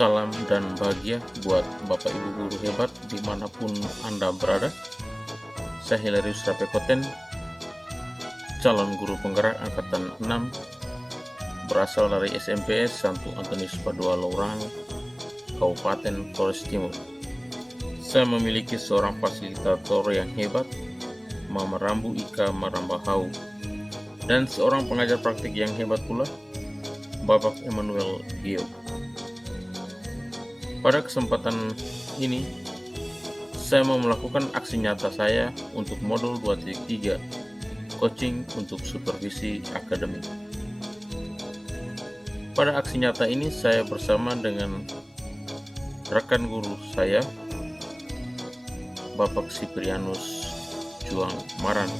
Salam dan bahagia buat Bapak Ibu guru hebat dimanapun Anda berada. Saya Hilarius Rapekoten, calon guru penggerak Angkatan 6, berasal dari SMPS Santo Antonius Padua Laurang, Kabupaten Flores Timur. Saya memiliki seorang fasilitator yang hebat, Mama Rambu Ika Marambahau, dan seorang pengajar praktik yang hebat pula, Bapak Emmanuel Gio. Pada kesempatan ini, saya mau melakukan aksi nyata saya untuk modul 2.3, coaching untuk supervisi akademik. Pada aksi nyata ini, saya bersama dengan rekan guru saya, Bapak Siprianus Juang Maran.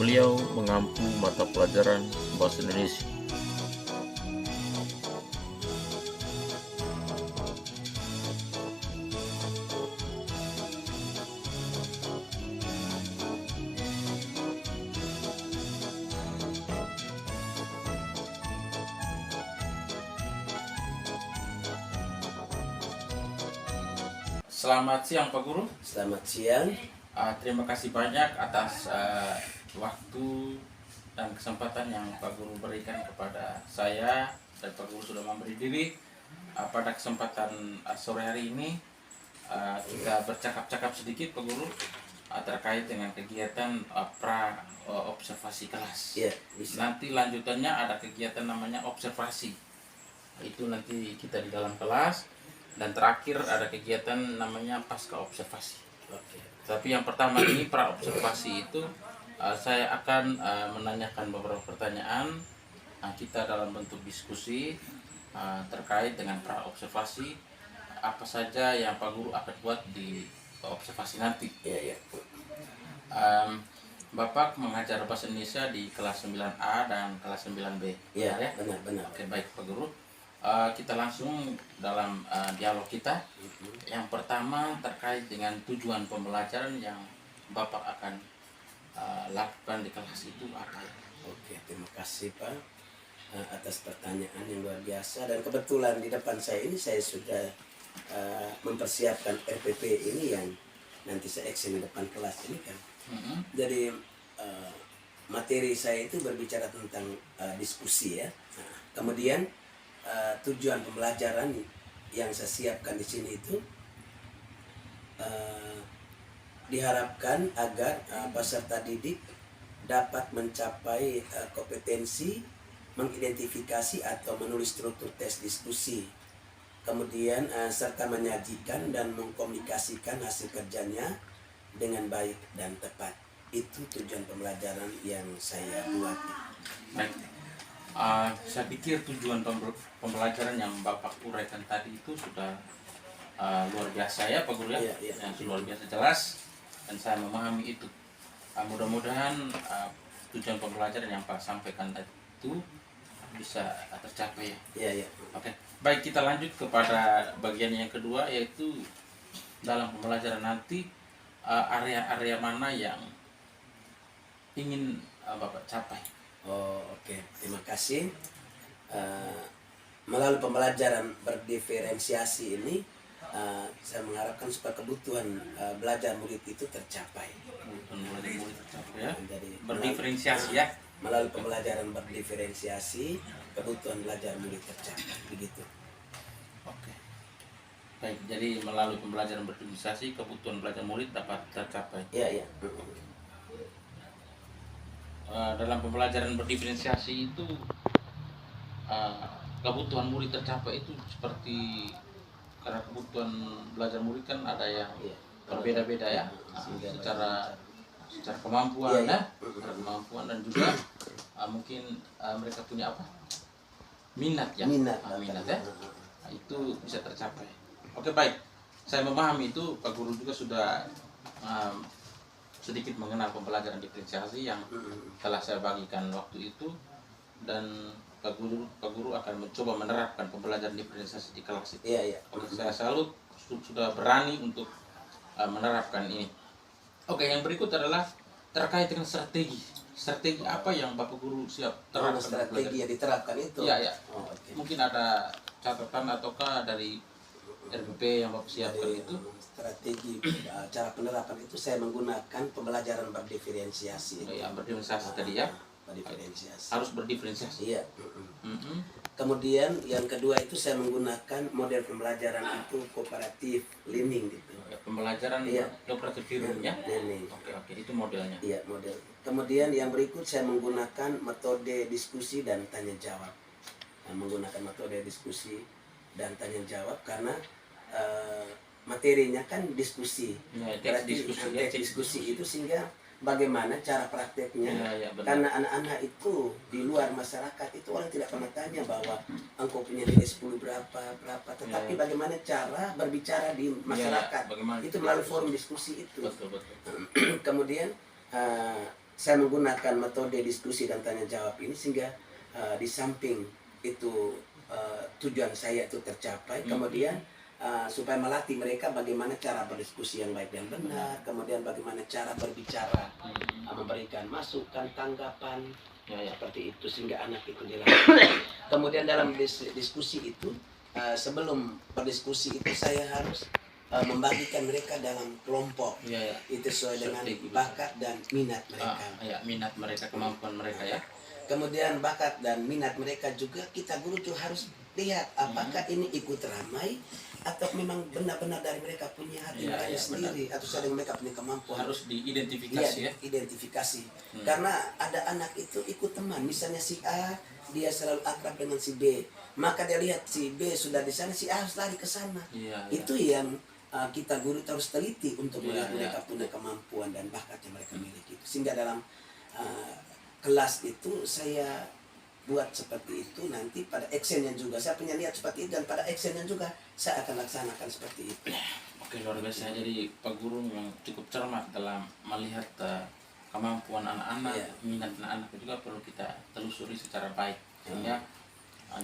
Beliau mengampu mata pelajaran Bahasa Indonesia. Selamat siang Pak Guru. Selamat siang. Terima kasih banyak atas waktu dan kesempatan yang Pak Guru berikan kepada saya, dan Pak Guru sudah memberi diri. Pada kesempatan sore hari ini kita bercakap-cakap sedikit Pak Guru terkait dengan kegiatan pra observasi kelas. Ya, bisa. Nanti lanjutannya ada kegiatan namanya observasi. Itu nanti kita di dalam kelas. Dan terakhir ada kegiatan namanya pasca observasi. Oke. Tapi yang pertama ini pra observasi itu saya akan menanyakan beberapa pertanyaan kita dalam bentuk diskusi terkait dengan pra observasi, apa saja yang Pak Guru akan buat di observasi nanti. Ya. Bapak mengajar bahasa Indonesia di kelas 9A dan kelas 9B. Ya, ya? benar. Oke, baik Pak Guru. Kita langsung dalam dialog kita. Yang pertama terkait dengan tujuan pembelajaran yang Bapak akan lakukan di kelas itu apa ya? Oke, terima kasih Pak atas pertanyaan yang luar biasa. Dan kebetulan di depan saya ini saya sudah mempersiapkan RPP ini yang nanti saya eksen di depan kelas ini kan. Jadi materi saya itu berbicara tentang diskusi ya. Kemudian tujuan pembelajaran yang saya siapkan di sini itu diharapkan agar peserta didik dapat mencapai kompetensi mengidentifikasi atau menulis struktur tes diskusi, kemudian serta menyajikan dan mengkomunikasikan hasil kerjanya dengan baik dan tepat. Itu tujuan pembelajaran yang saya buat. Baik. Saya pikir tujuan pembelajaran yang Bapak uraikan tadi itu sudah luar biasa ya Pak Guru ya, yang luar biasa jelas, dan saya memahami itu. Mudah-mudahan tujuan pembelajaran yang Pak sampaikan tadi itu bisa tercapai ya. Ya. Oke, baik, kita lanjut kepada bagian yang kedua, yaitu dalam pembelajaran nanti area-area mana yang ingin Bapak capai. Oke. Terima kasih. Melalui pembelajaran berdiferensiasi ini, saya mengharapkan supaya kebutuhan belajar murid itu tercapai. Jadi berdiferensiasi ya. Melalui pembelajaran berdiferensiasi, kebutuhan belajar murid tercapai. Begitu. Oke. Baik, jadi melalui pembelajaran berdiferensiasi, kebutuhan belajar murid dapat tercapai. Ya. Dalam pembelajaran berdiferensiasi itu kebutuhan murid tercapai itu seperti, karena kebutuhan belajar murid kan ada yang berbeda-beda ya, secara kemampuan secara kemampuan, dan juga mungkin mereka punya minat ya. Itu bisa tercapai. Oke, baik, saya memahami itu. Pak Guru juga sudah sedikit mengenal pembelajaran diferensiasi yang telah saya bagikan waktu itu, dan Pak Guru akan mencoba menerapkan pembelajaran diferensiasi di kelas itu. Iya. Oke, saya salut sudah berani untuk menerapkan ini. Oke, yang berikut adalah terkait dengan strategi. Strategi apa yang Bapak Guru siap terapkan? Strategi yang diterapkan itu? Iya. Okay. Mungkin ada catatan ataukah dari RPP yang Bapak siapkan Dari itu? strategi cara penerapan itu saya menggunakan pembelajaran berdiferensiasi. Ya, berdiferensiasi tadi ya. Berdiferensiasi. Harus berdiferensiasi. Iya. Mhm. Kemudian yang kedua itu saya menggunakan model pembelajaran itu kooperatif learning gitu. Pembelajaran Iya. kooperatif learning ya. Learning. Oke, itu modelnya. Iya, model. Kemudian yang berikut saya menggunakan metode diskusi dan tanya jawab. Menggunakan metode diskusi dan tanya jawab karena materinya kan diskusi. Ya, Berarti diskusi, teks diskusi itu sehingga bagaimana cara prakteknya. Ya, benar. Karena anak-anak itu di luar masyarakat itu orang tidak pernah tanya bahwa engkau punya nilai 10 berapa, tetapi bagaimana cara berbicara di masyarakat. Itu melalui forum diskusi itu. Betul. Kemudian saya menggunakan metode diskusi dan tanya jawab ini sehingga di samping itu tujuan saya itu tercapai, kemudian supaya melatih mereka bagaimana cara berdiskusi yang baik dan benar, kemudian bagaimana cara berbicara, memberikan masukan, tanggapan, seperti itu sehingga anak itu dilatih. Kemudian dalam diskusi itu, sebelum berdiskusi itu saya harus membagikan mereka dalam kelompok. Itu sesuai dengan bakat dan minat mereka. Minat mereka, kemampuan mereka ya. Kemudian bakat dan minat mereka juga kita guru tuh harus lihat apakah ini ikut ramai atau memang benar-benar dari mereka punya hati mereka sendiri, atau sedang mereka punya kemampuan. Harus diidentifikasi ya. Identifikasi. Karena ada anak itu ikut teman, misalnya si A dia selalu akrab dengan si B, maka dia lihat si B sudah di sana, si A harus lari ke sana. Itu yang kita guru harus teliti untuk melihat mereka punya kemampuan dan bakat yang mereka miliki. Sehingga dalam kelas itu saya buat seperti itu, nanti pada actionnya juga saya punya niat seperti itu, dan pada actionnya juga saya akan laksanakan seperti itu. Oke, luar biasa. Jadi Pak Guru memang cukup cermat dalam melihat kemampuan anak-anak, minat anak-anak juga perlu kita telusuri secara baik, sehingga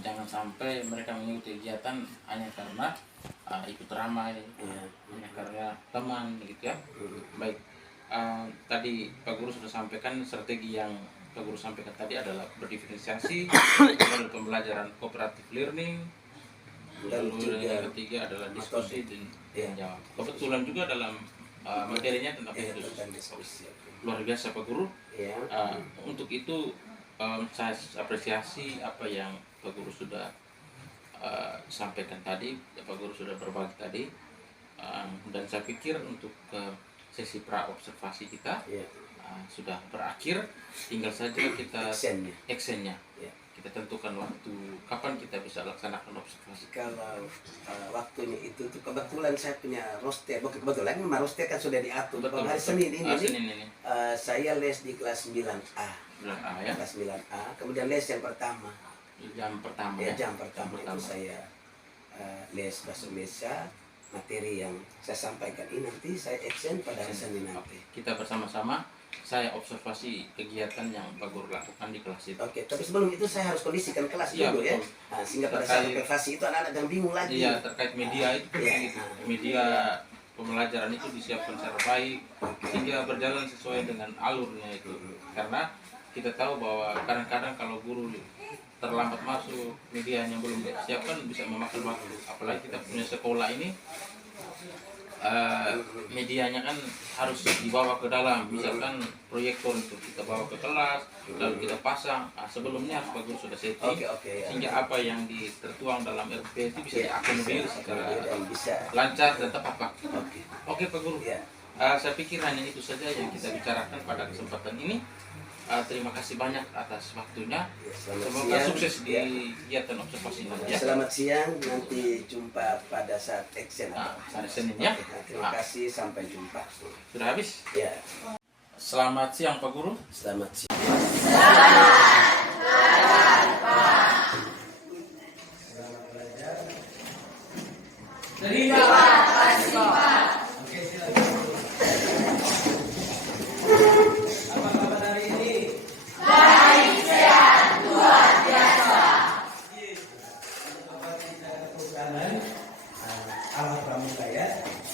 jangan sampai mereka mengikuti kegiatan hanya karena ikut ramai, hanya karena teman gitu ya. Baik, tadi Pak Guru sudah sampaikan strategi yang Pak Guru sampaikan tadi adalah berdiferensiasi, model pembelajaran kooperatif learning, lalu yang ketiga adalah diskusi dan jawab. Kebetulan juga dalam materinya tentang diskusi. Luar biasa Pak Guru. Untuk itu saya apresiasi apa yang Pak Guru sudah sampaikan tadi, Pak Guru sudah berbagi tadi, dan saya pikir untuk sesi pra observasi kita sudah berakhir, tinggal saja kita actionnya. Kita tentukan waktu kapan kita bisa laksanakan observasi. Kalau waktunya itu tuh kebetulan saya punya roster, kebetulan memang roster kan sudah diatur. Betul, hari Senin ini, saya les di kelas 9A. Ya. Kelas 9A, kemudian les yang pertama. Jam pertama itu saya les bahasa Indonesia, materi yang saya sampaikan ini nanti saya action pada hari Senin nanti. Kita bersama-sama saya observasi kegiatan yang Pak Guru lakukan di kelas itu. Oke, tapi sebelum itu saya harus kondisikan kelas dulu ya. Sehingga pada saat observasi itu anak-anak yang bingung lagi. Iya, terkait media itu begitu. Media pembelajaran itu disiapkan secara baik sehingga berjalan sesuai dengan alurnya itu. Karena kita tahu bahwa kadang-kadang kalau guru terlambat masuk, media yang belum disiapkan bisa memakan waktu. Apalagi kita punya sekolah ini, medianya kan harus dibawa ke dalam, misalkan proyektor itu kita bawa ke kelas, lalu kita pasang. Sebelumnya Pak Guru sudah setting, sehingga apa yang tertuang dalam RP itu bisa diakomodir secara lancar dan tepat Pak. Oke Pak Guru, saya pikir hanya itu saja yang kita bicarakan pada kesempatan ini. Terima kasih banyak atas waktunya. Semoga sukses di kegiatan observasi nanti. Selamat siang, nanti jumpa pada saat action. Hari Senin ya. Terima kasih, sampai jumpa. Sudah habis? Ya. Selamat siang Pak Guru. Selamat siang. Terima kasih Pak.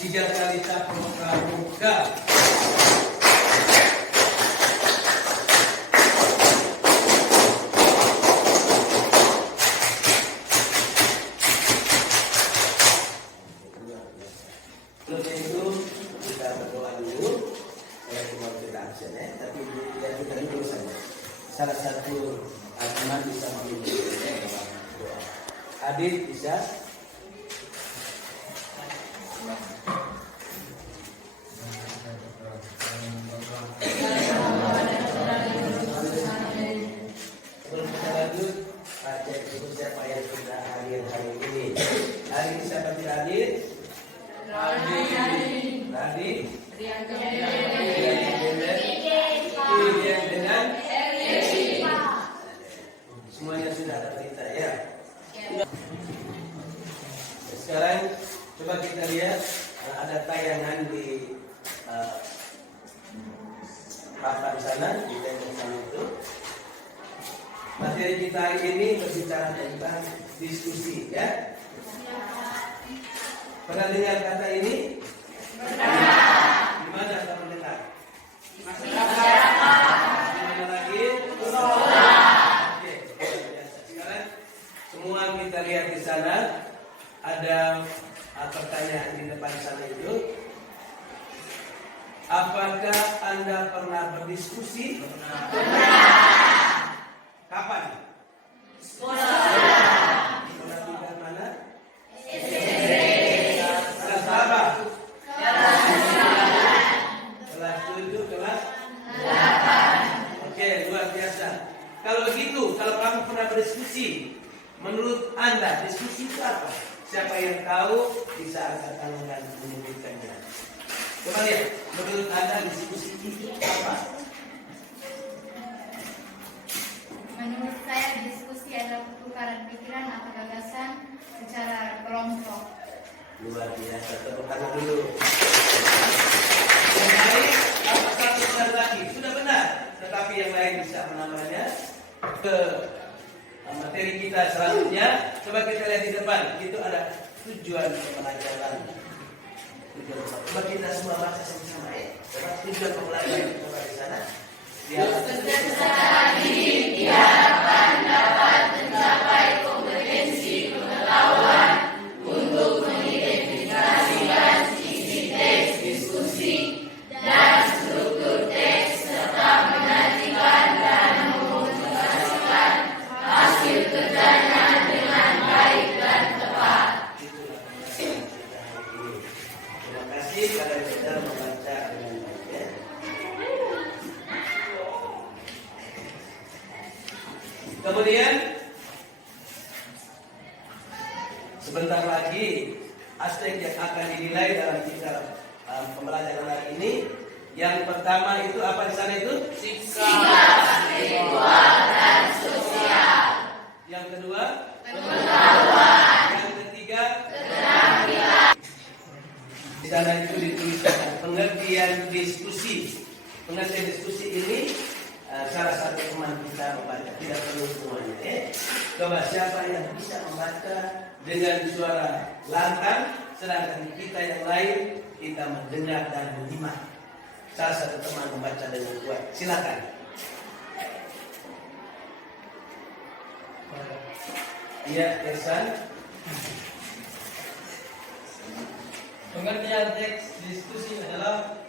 Tiga kali tak pramuka. Adit bisa. Sebelum kita lanjut, cek dulu siapa yang sudah hadir hari ini. Hari ini siapa tidak hadir? Tadi. Dengan semuanya sudah ada berita ya. Sekarang coba kita lihat ada tayangan di papan sana di tembok sana itu. Materi kita hari ini berbicara tentang diskusi ya. Pernah dengar kata ini? Di mana kamu dengar? Masyarakat. Di mana lagi? Oke, biasa. Sekarang semua kita lihat di sana ada pertanyaan di depan sana itu. Apakah Anda pernah berdiskusi? Kapan? Sekolah tingkat mana? Kelas berapa? Kelas 7, kelas 8. Oke, luar biasa. Kalau begitu, kalau kamu pernah berdiskusi, menurut Anda diskusi itu apa? Siapa yang tahu bisa angkat tangan dan menyebutkannya. Coba lihat, menurut Anda diskusi itu apa? Menurut saya diskusi adalah pertukaran pikiran atau gagasan secara kelompok. Luar biasa, tepuk tangan dulu. Yang lain, satu benar lagi, sudah benar. Tetapi yang lain bisa menambahnya ke materi kita selanjutnya. Coba kita lihat di depan, itu ada tujuan pembelajaran. Coba kita semua baca sama-sama ya. Coba tujuan pembelajaran coba di sana. Diharapkan dapat mencapai kompetensi pengetahuan untuk mengidentifikasikan isi teks diskusi dan struktur teks serta menyajikan dan memotivasikan hasil kerjanya dengan baik dan tepat. Terima kasih karena sudah membaca dengan baik ya. Kemudian sebentar lagi aspek yang akan dinilai dalam kita pembelajaran hari ini. Yang pertama itu apa di sana itu? Sikap spiritual dan sosial. Yang kedua? Pengetahuan. Yang ketiga? Keterampilan. Di sana itu dituliskan pengertian diskusi. Pengertian diskusi ini salah satu teman kita membaca, tidak perlu semuanya ya. Coba siapa yang bisa membaca dengan suara lantang, sedangkan kita yang lain kita mendengar dan menyimak. Salah satu teman membaca dengan kuat. Silakan. Iya, Ersan. Pengertian teks diskusi adalah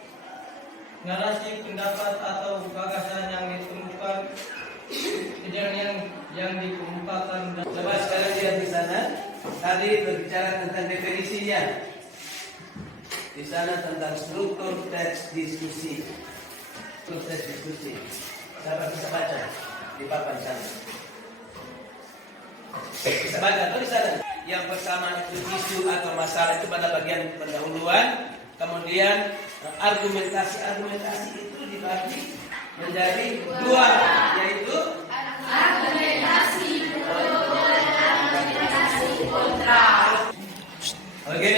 narasi pendapat atau gagasan yang ditemukan yang dikemukakan. Coba sekarang lihat di sana. Tadi berbicara tentang definisinya. Di sana tentang struktur teks diskusi. Struktur teks diskusi. Siapa bisa baca di papan sana? Bisa baca atau di sana? Yang pertama itu isu atau masalah, itu pada bagian pendahuluan. Kemudian argumentasi itu dibagi menjadi dua, yaitu Argumentasi pro dan argumentasi kontra. Oke,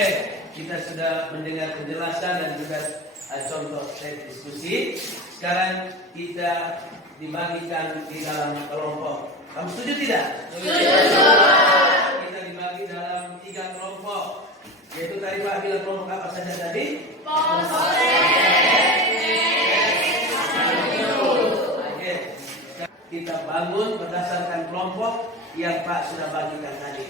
kita sudah mendengar penjelasan dan juga contoh teks diskusi. Sekarang kita dibagikan di dalam kelompok. Kamu setuju tidak? Setuju. Kita dibagi dalam 3 kelompok. Yaitu tadi Pak bilang kelompok apa saja tadi? Oke. Kita bangun berdasarkan kelompok yang Pak sudah bagikan tadi.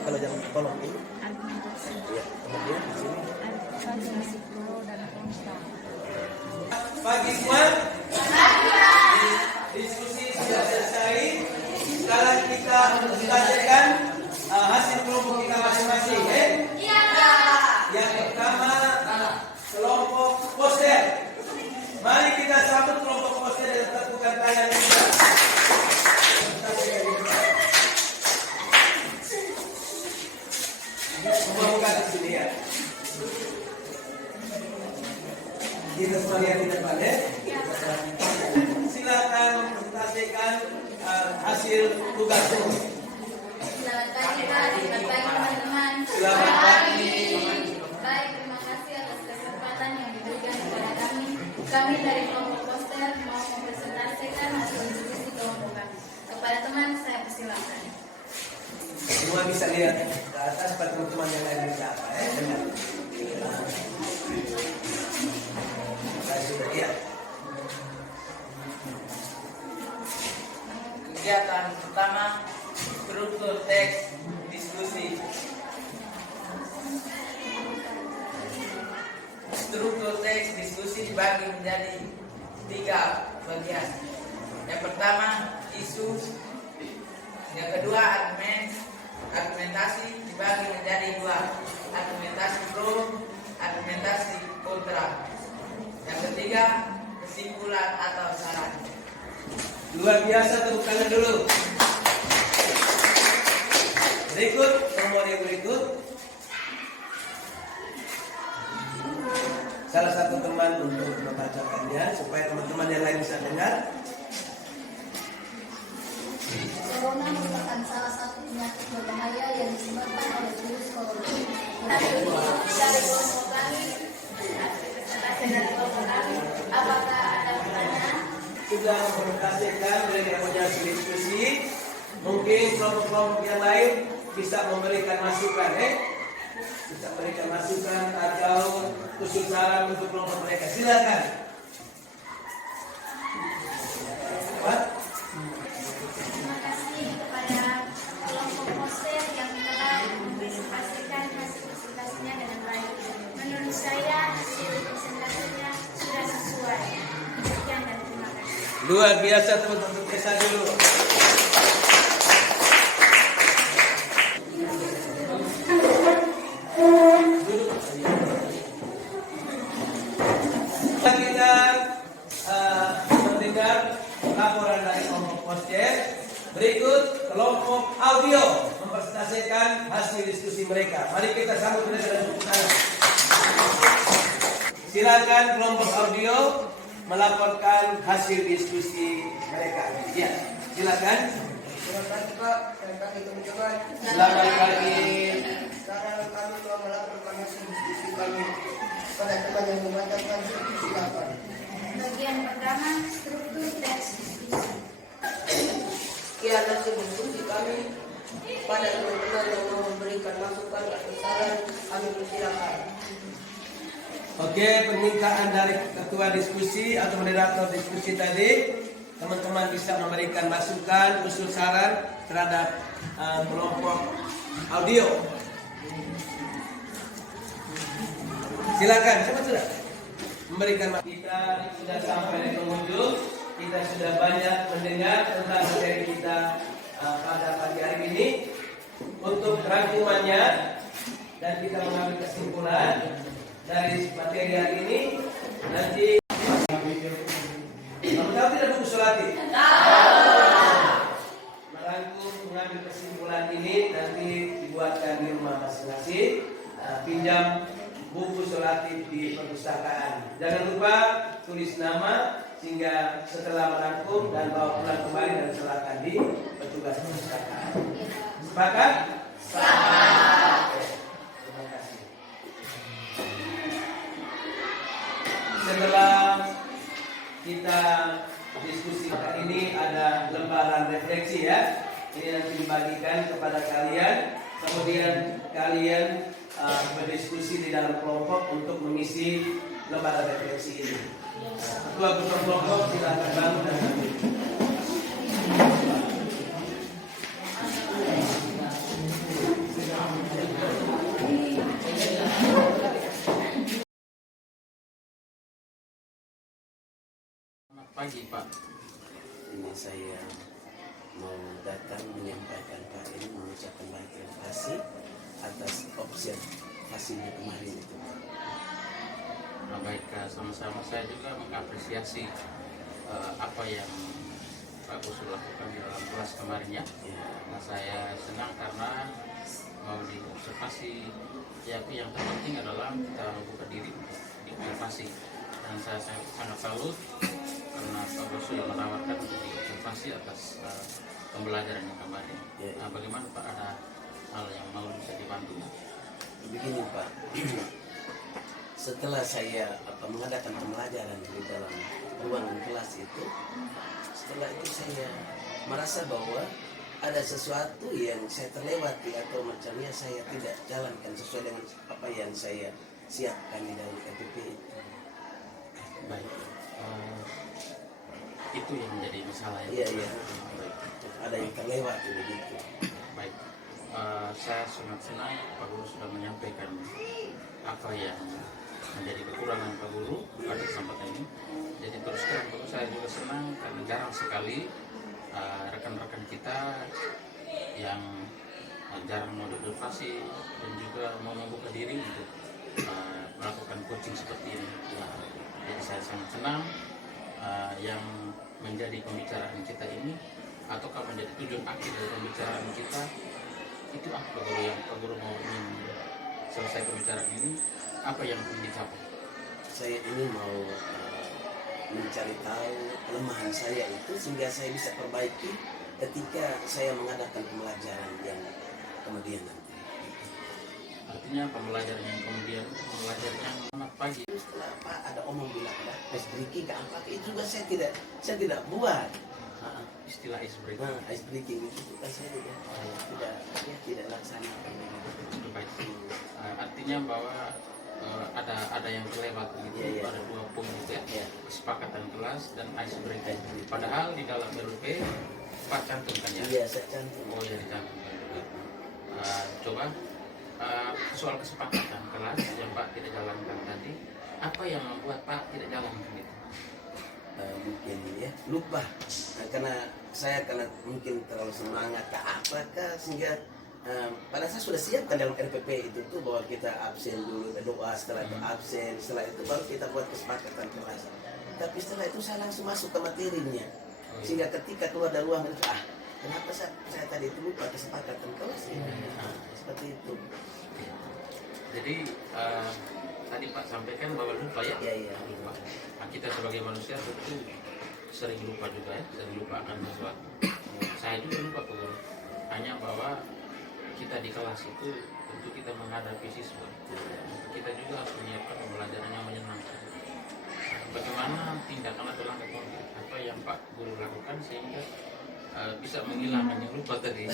Kalau jam Tolong ini. Argumentasi. Ya, kemudian di sini. Argumentasi pro dan kontra. Pagi semua. Diskusi sudah selesai. Sekarang kita sampaikan hasil kelompok kita masing-masing. Iya. Yang pertama kelompok poster. Mari kita sambut kelompok poster dan tepukan tangan kita. Semua buka di sini ya. Kita semua lihat di depan ya. Silakan presentasikan hasil tugasmu. Selamat pagi Pak, selamat pagi teman-teman. Selamat pagi. Baik, terima kasih atas kesempatan yang diberikan kepada kami. Kami dari kelompok poster mau mempresentasikan hasil diskusi kelompok kami. Kepada teman, saya persilakan. Semua bisa lihat ke atas, pada teman-teman yang lain bisa apa ya? Dengar. Saya sudah lihat. Kegiatan pertama, struktur teks diskusi. Struktur teks diskusi dibagi menjadi 3 bagian. Yang pertama, isu. Yang kedua, argumentasi dibagi menjadi 2. Argumentasi pro, argumentasi kontra. Yang ketiga, kesimpulan atau saran. Luar biasa, tepuk tangan dulu. Berikut, nomor yang berikut. Salah satu teman untuk membacakannya supaya teman-teman yang lain bisa dengar. Corona merupakan salah satu penyakit berbahaya yang disebabkan oleh virus corona. Dari kelompok kami, presentasi dari kelompok kami, apakah ada pertanyaan? Sudah mempresentasikan mereka punya diskusi. Mungkin kelompok-kelompok yang lain bisa memberikan masukan, bisa berikan masukan atau usul saran untuk kelompok mereka. Silakan. What? Terima kasih kepada kelompok poster yang telah mempresentasikan hasil presentasinya dengan baik. Menurut saya hasil presentasinya sudah sesuai. Sekian dan terima kasih. Luar biasa, teman-teman, untuk Esa dulu. Kita mendengar laporan dari kelompok poster. Berikut kelompok audio mempresentasikan hasil diskusi mereka. Mari kita sambut mereka dengan tepuk tangan. Silakan kelompok audio melaporkan hasil diskusi mereka. Ya, silakan. Selamat pagi Pak, selamat pagi teman-teman. Selamat pagi. Sekarang kami mau melaporkan hasil diskusi kami pada teman yang membacakan. Silakan. Bagian pertama, struktur teks diskusi. Sekian hasil diskusi kami. Pada teman-teman yang mau memberikan masukan atau saran, kami persilakan. Oke, permintaan dari ketua diskusi atau moderator diskusi tadi, teman-teman bisa memberikan masukan, usul saran terhadap kelompok audio. Silakan, siapa sudah memberikan masukan? Kita sudah sampai di penghujung. Kita sudah banyak mendengar tentang materi kita pada pagi hari ini. Untuk rangkumannya dan kita mengambil kesimpulan dari materi hari ini, nanti kamu tahu tidak buku Solati? Merangkum mengambil kesimpulan ini nanti dibuatkan di rumah masing-masing. Pinjam buku Solati di perpustakaan. Jangan lupa tulis nama sehingga setelah merangkum dan bawa pulang kembali dan serahkan di petugas perpustakaan. Sepakat? Sepakat. Terima kasih. Setelah kita diskusi ini ada lembaran refleksi ya. Ini nanti dibagikan kepada kalian. Kemudian kalian berdiskusi di dalam kelompok untuk mengisi lembaran refleksi ini. Ketua kelompok silakan bangun dan ambil. pagi Pak. Ini saya mau datang menyampaikan Pak ini mengucapkan banyak terima kasih atas observasinya kemarin itu. Baik, sama-sama. Saya juga mengapresiasi apa yang Pak Gus lakukan di dalam kelas kemarin ya. Nah, saya senang karena mau diobservasi. Ya, yang terpenting adalah kita membuka diri untuk diobservasi. Dan saya sangat salut karena Pak Gus sudah menawarkan untuk diobservasi atas pembelajaran yang kemarin. Nah, bagaimana Pak, ada hal yang mau bisa dibantu? Begini Pak, setelah saya mengadakan pembelajaran di dalam ruangan kelas itu, setelah itu saya merasa bahwa ada sesuatu yang saya terlewati atau macamnya saya tidak jalankan sesuai dengan apa yang saya siapkan di dalam RPP itu. Baik, itu yang menjadi masalah ya. Iya. Ada yang terlewati begitu. Baik, saya sangat senang Pak Guru sudah menyampaikan apa yang menjadi kekurangan Pak Guru pada kesempatan ini. Jadi terus terang Pak Guru, saya juga senang karena jarang sekali rekan-rekan kita yang jarang mau diobservasi dan juga mau membuka diri untuk melakukan coaching seperti ini. Jadi saya sangat senang yang menjadi pembicaraan kita ini ataukah menjadi tujuan akhir dari pembicaraan kita itu apa Pak Guru, yang Pak Guru mau ingin selesai pembicaraan ini, apa yang ingin dicapai? Saya ini mau mencari tahu kelemahan saya itu sehingga saya bisa perbaiki ketika saya mengadakan pembelajaran yang kemudian nanti. Artinya pembelajaran yang kemudian pembelajaran yang selamat pagi. Setelah Pak ada omong bilang ada ice breaking apa itu juga saya tidak buat. Istilah ice breaking. Nah, ice breaking itu juga saya tidak laksanakan. Baik. Artinya bahwa ada yang terlewat gitu. Iya. Ada dua poin gitu ya. Iya. Kesepakatan kelas dan ice breaking. Padahal di dalam RUP Pak cantumkan ya. Iya, saya cantum. Oh ya, dicantumkan juga. Coba soal kesepakatan kelas yang Pak tidak jalankan tadi, apa yang membuat Pak tidak jalankan itu? Mungkin ya lupa karena mungkin terlalu semangat apakah sehingga pada saya sudah siapkan dalam RPP itu tuh bahwa kita absen dulu doa, setelah itu absen, setelah itu baru kita buat kesepakatan kelas. Tapi setelah itu saya langsung masuk ke materinya sehingga ketika keluar dari ruangan itu kenapa saya tadi itu lupa kesepakatan kelas ini seperti itu. Jadi tadi Pak sampaikan bahwa lupa ya. Iya. Lupa. Nah, kita sebagai manusia tentu sering lupa juga ya, sering lupa akan sesuatu. Saya juga lupa Pak Guru. Hanya bahwa kita di kelas itu tentu kita menghadapi siswa. Kita juga harus menyiapkan pembelajaran yang menyenangkan. Bagaimana tindakan atau langkah konkret apa yang Pak Guru lakukan sehingga bisa menghilangkan yang lupa tadi.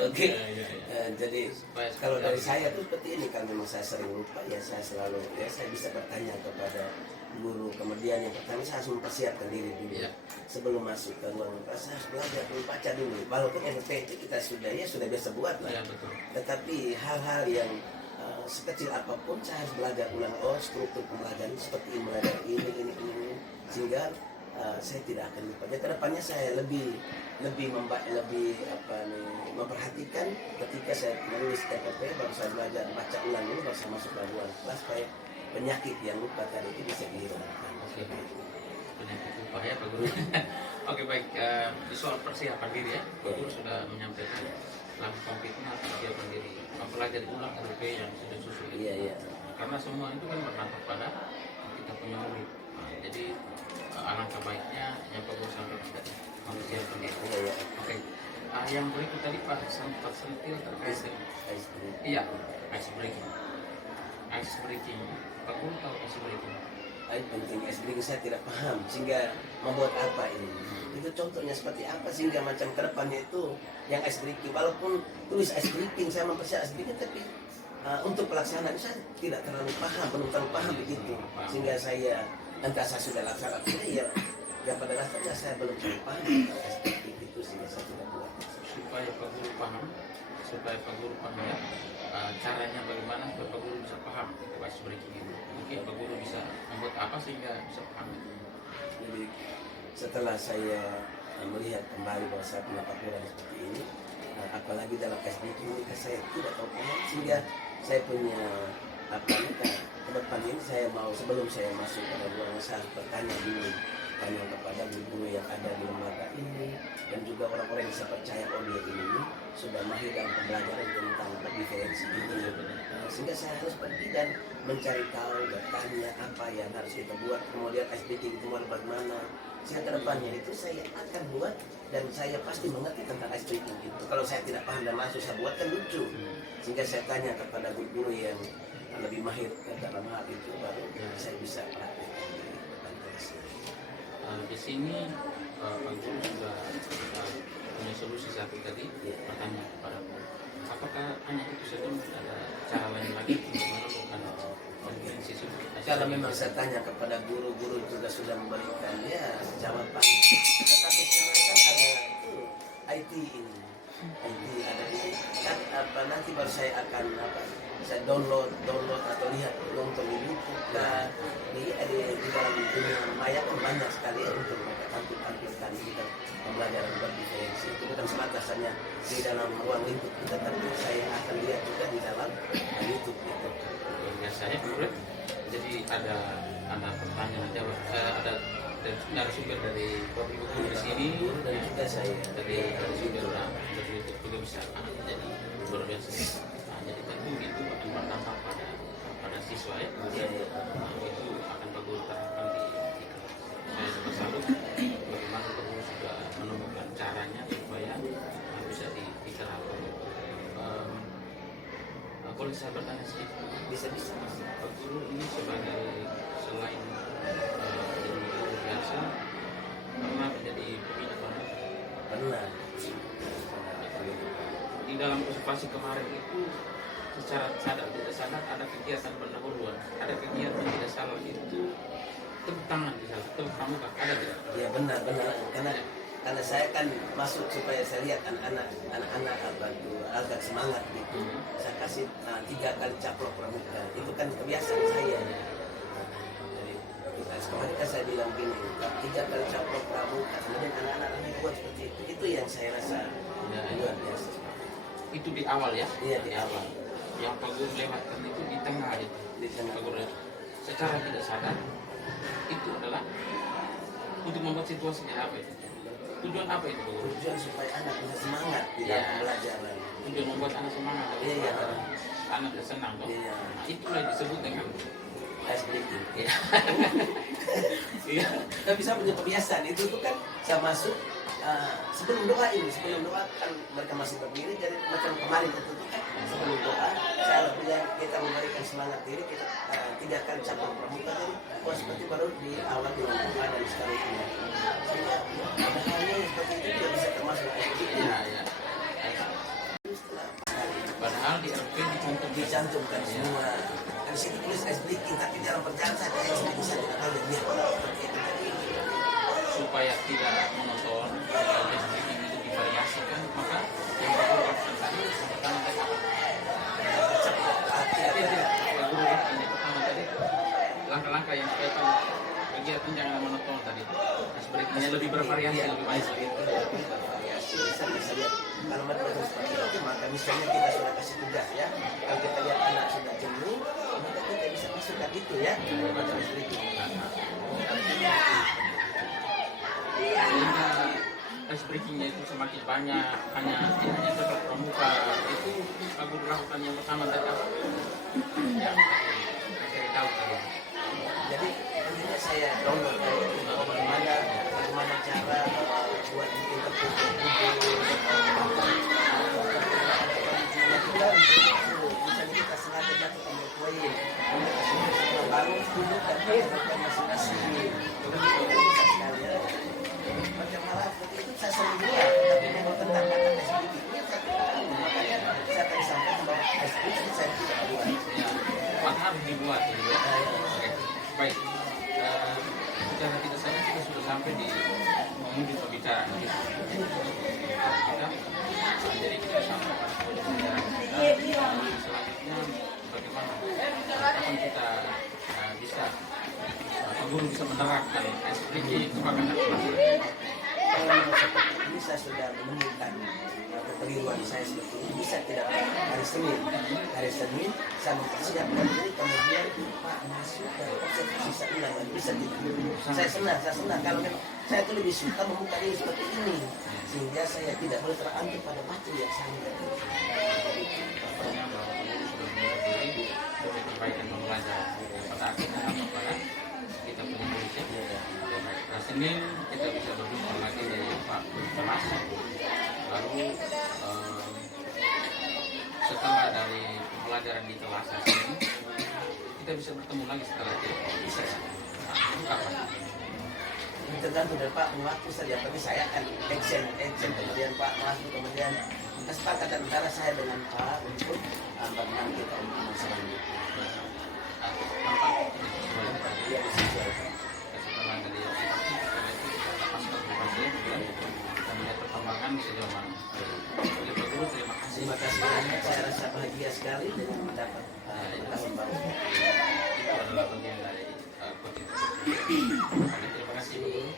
Oke. Ya. Jadi Supaya kalau dari saya tuh seperti ini, kalau memang saya sering lupa ya saya selalu saya bisa bertanya kepada guru. Kemudian yang pertama saya harus mempersiapkan diri dulu. Ya. Sebelum masuk ke ruangan kelas saya harus belajar dulu, baca dulu. Walaupun RP itu kita sudah biasa buat lah. Ya, betul. Tetapi hal-hal yang sekecil apapun saya harus belajar ulang. Struktur pembelajaran seperti ini, belajar ini sehingga saya tidak akan lupa. Jadi kedepannya saya lebih memperhatikan ketika saya menulis TPP, baru saya belajar baca ulang dulu, baru saya masuk ke ruang kelas supaya penyakit yang lupa tadi itu bisa dihilangkan. Oke. Penyakit lupa ya Pak Guru. Oke, baik. Di soal persiapan diri ya, Pak Guru sudah menyampaikan langkah konkretnya persiapan diri, mempelajari ulang RUP yang sudah susul. Iya. Karena semua itu kan berdampak pada kita punya murid. Jadi alangkah baiknya yang Pak Guru sampaikan tadi, mempersiapkan diri. Iya. Oke. Yang berikut tadi Pak sempat sentil terkait dengan ice breaking. Ice breaking. Pak Guru tahu ice breaking? Penting ice breaking saya tidak paham sehingga membuat apa ini. Itu contohnya seperti apa sehingga macam kedepannya itu yang ice breaking. Walaupun tulis ice breaking saya mempersiapkan ice breaking tapi untuk pelaksanaan saya tidak terlalu paham, belum terlalu paham begitu sehingga saya entah saya sudah laksanakan ya pada dasarnya saya belum terlalu paham ice breaking itu sehingga saya tidak buat. Supaya Pak Guru paham ya, caranya bagaimana supaya Pak Guru bisa paham ice breaking itu. Mungkin Pak Guru bisa membuat apa sehingga bisa paham. Jadi setelah saya melihat kembali bahwa saya punya papuran seperti ini, apalagi dalam SBK ini saya tidak tahu kemana, sehingga saya punya ke depan ini saya mau sebelum saya masuk pada ruangan saya bertanya dulu, tanya kepada guru yang ada di lembaga ini dan juga orang-orang yang saya percaya dia ini sudah mahir dalam pembelajaran tentang diferensi ini, sehingga saya harus pergi dan mencari tahu, bertanya apa yang harus kita buat, kemudian SBK itu mau bagaimana, sehingga ke depannya itu saya akan buat dan saya pasti mengerti tentang SBK itu. Kalau saya tidak paham dan masuk saya buat kan lucu, sehingga saya tanya kepada guru yang lebih mahir dalam hal itu, baru saya bisa praktekkan di depan kelas. Di sini Pak Guru juga punya solusi satu tadi, bertanya kepada guru, apakah hanya itu saja ada cara lain lagi untuk melakukan kompetensi sendiri? Kalau memang saya tanya kepada guru-guru juga sudah memberikan jawaban, tetapi sekarang kan ada itu IT ini, IT ada di nanti baru saya akan saya download atau lihat nonton di YouTube dan di dalam dunia maya pun banyak sekali untuk mereka tampilkan kita pembelajaran berdiferensi. Itu bukan semata hanya di dalam ruang lingkup kita, tapi saya akan lihat juga di dalam YouTube itu. Ya saya guru, jadi ada pertanyaan jawab, ada narasumber dari Bapak Ibu guru di sini dan juga saya dari sumber dari YouTube juga bisa, jadi luar biasa. Jadi tentu itu akan berdampak pada siswa ya. Itu akan Pak Guru terapkan di kelas. Saya juga salut bagaimana Pak Guru sudah menemukan caranya supaya bisa diterapkan. Boleh saya bertanya sedikit? bisa. Pak Guru ini sebagai selain jadi guru biasa pernah menjadi pembina pramuka. Pernah. Di dalam observasi kemarin itu secara sadar tidak sadar ada kegiatan pendahuluan, ada kegiatan tidak salah itu tepuk tangan di sana, tepuk pramuka, ada tidak? Ya benar karena saya kan masuk supaya saya lihat anak-anak apa itu agak semangat gitu. Saya kasih 3 kali caplok pramuka, itu kan kebiasaan saya. Jadi kemarin kan saya bilang gini, 3 kali caplok pramuka, kemudian anak-anak lagi buat seperti itu yang saya rasa luar biasa. Itu di awal ya? Iya di awal. Yang Pak Guru lewatkan itu di tengah itu. Di tengah. Pak Guru secara tidak sadar itu adalah untuk membuat situasinya apa itu? Tujuan apa itu Pak Guru? Tujuan supaya anak bisa semangat di dalam pembelajaran. Tujuan membuat anak semangat. Iya. Anak senang dong. Iya. Nah, itulah disebut dengan Ice breaking. Iya. Iya. Tapi saya punya kebiasaan itu tuh kan saya masuk sebelum doa kan mereka masih berdiri, jadi macam kemarin itu tuh kan sebelum doa saya bilang kita memberikan semangat diri, kita 3 kali caplok pramuka, jadi seperti baru di awal dengan doa dan seterusnya. Sehingga ada halnya seperti itu tidak bisa termasuk ice breaking. Ya. Padahal di RP dicantumkan semua. Kan situ tulis ice breaking, tapi dalam perjalanan saya ice breaking saya tidak tahu dia seperti itu. Supaya tidak monoton, supaya speaking itu divariasikan, maka yang Pak Guru lakukan tadi pertama tadi Pak Guru ini pertama tadi langkah-langkah yang supaya kegiatan jangan monoton tadi, sebaiknya lebih bervariasi, lebih baik. Bisa lihat kalau mereka seperti itu, maka misalnya kita sudah kasih tugas ya, kalau kita lihat anak sudah jenuh, maka kita bisa masukkan itu ya macam seperti itu. Sehingga ice breakingnya itu semakin banyak, tidak hanya tetap pramuka. Itu Pak Guru lakukan yang pertama tadi apa? Ya, cari tahu tadi. Jadi intinya saya download bagaimana cara buat bikin tepung misalnya kita sengaja jatuh ke poin, bangun dulu dan masing-masing. Macam hal seperti itu saya sering lihat, tapi memang tentang kata SBB ini saya tidak tahu, makanya saya akan sampaikan bahwa SBB ini saya tidak buat. Maka harus dibuat gitu ya. Baik, secara tidak sadar kita sudah sampai di penghujung pembicaraan kita. Jadi kita sampai pada pembicaraan kita. Selanjutnya bagaimana? Kapan kita bisa Guru bisa menerapkan SPG kesepakatan kelas. Kalau seperti ini saya sudah menemukan kekeliruan saya seperti ini, bisa tidak hari Senin saya mempersiapkan diri, kemudian Pak masuk dan observasi saya ulang lagi, bisa tidak? Saya senang kalau memang saya itu lebih suka membuka diri seperti ini, sehingga saya tidak boleh terambil pada batu yang sama. Perbaikan pembelajaran pada akhirnya apabila kita punya prinsip nah Senin kita bisa berjumpa lagi dari Pak Kemas, lalu setelah dari pembelajaran di kelas ini kita bisa bertemu lagi setelah itu bisa itu kapan? Tergantung dari Pak Mengaku saja, tapi saya akan action kemudian Pak Mengaku, kemudian kesepakatan antara saya dengan Pak untuk bagaimana kita untuk masalah ini. Iya, disesuaikan. Setelah dari setelah itu kita pasang berbagai kita melihat perkembangan sejauh mana. Jadi Pak Guru terima kasih. Terima kasih banyak, saya rasa bahagia sekali dengan mendapat tahun baru. Itu adalah bagian dari coaching. Terima kasih.